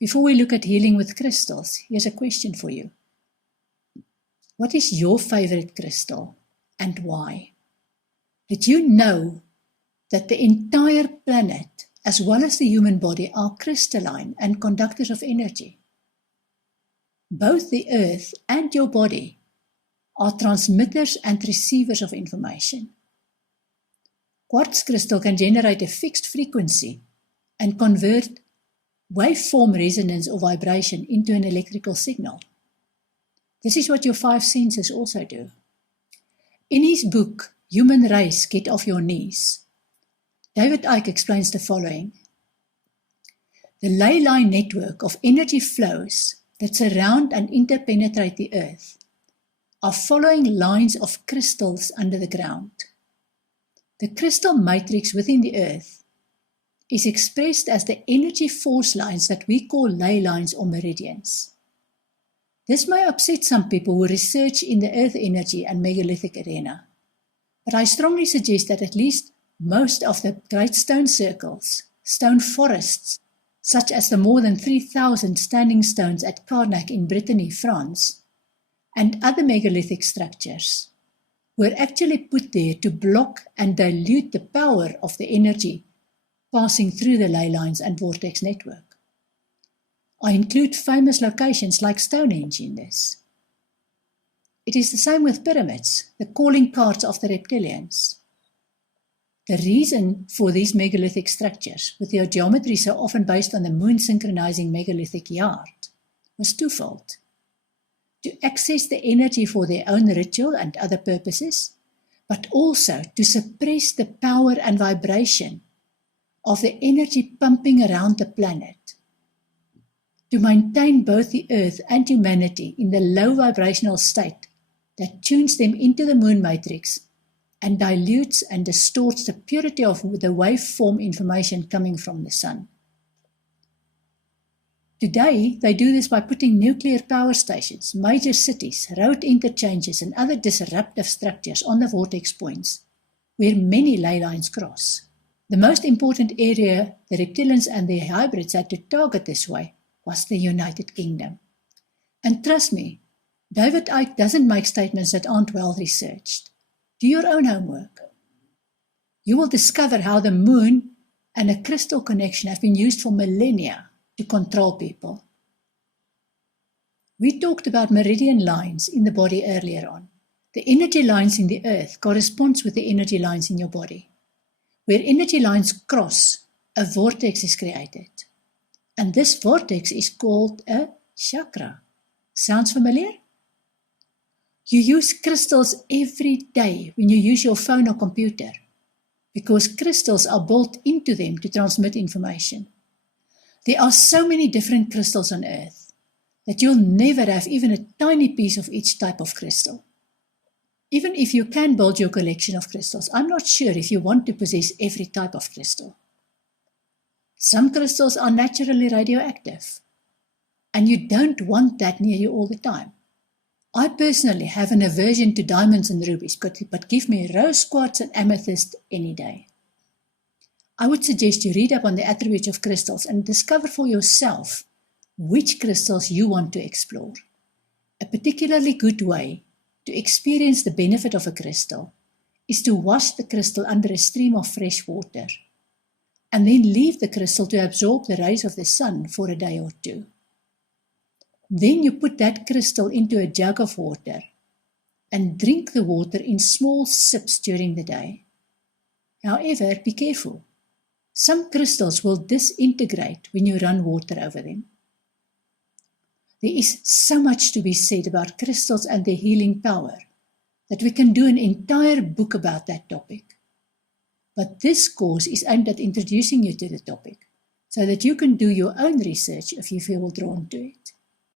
Before we look at healing with crystals, here's a question for you. What is your favorite crystal and why? Did you know that the entire planet, as well as the human body, are crystalline and conductors of energy? Both the earth and your body are transmitters and receivers of information. Quartz crystal can generate a fixed frequency and convert waveform resonance or vibration into an electrical signal. This is what your 5 senses also do. In his book, Human Race, Get Off Your Knees, David Icke explains the following. The ley line network of energy flows that surround and interpenetrate the earth are following lines of crystals under the ground. The crystal matrix within the earth is expressed as the energy force lines that we call ley lines or meridians. This may upset some people who research in the earth energy and megalithic arena, but I strongly suggest that at least most of the great stone circles, stone forests, such as the more than 3,000 standing stones at Carnac in Brittany, France, and other megalithic structures, were actually put there to block and dilute the power of the energy passing through the ley lines and vortex network. I include famous locations like Stonehenge in this. It is the same with pyramids, the calling cards of the reptilians. The reason for these megalithic structures, with their geometry so often based on the moon synchronizing megalithic yard, was twofold. To access the energy for their own ritual and other purposes, but also to suppress the power and vibration of the energy pumping around the planet, to maintain both the earth and humanity in the low vibrational state that tunes them into the moon matrix and dilutes and distorts the purity of the waveform information coming from the sun. Today, they do this by putting nuclear power stations, major cities, road interchanges, and other disruptive structures on the vortex points, where many ley lines cross. The most important area the reptilians and their hybrids had to target this way was the United Kingdom. And trust me, David Icke doesn't make statements that aren't well researched. Do your own homework. You will discover how the moon and a crystal connection have been used for millennia to control people. We talked about meridian lines in the body earlier on. The energy lines in the earth corresponds with the energy lines in your body. Where energy lines cross, a vortex is created. And this vortex is called a chakra. Sounds familiar? You use crystals every day when you use your phone or computer, because crystals are built into them to transmit information. There are so many different crystals on Earth that you'll never have even a tiny piece of each type of crystal. Even if you can build your collection of crystals, I'm not sure if you want to possess every type of crystal. Some crystals are naturally radioactive, and you don't want that near you all the time. I personally have an aversion to diamonds and rubies, but give me rose quartz and amethyst any day. I would suggest you read up on the attributes of crystals and discover for yourself which crystals you want to explore. A particularly good way to experience the benefit of a crystal is to wash the crystal under a stream of fresh water, and then leave the crystal to absorb the rays of the sun for a day or two. Then you put that crystal into a jug of water and drink the water in small sips during the day. However, be careful. Some crystals will disintegrate when you run water over them. There is so much to be said about crystals and their healing power that we can do an entire book about that topic. But this course is aimed at introducing you to the topic so that you can do your own research if you feel drawn to it.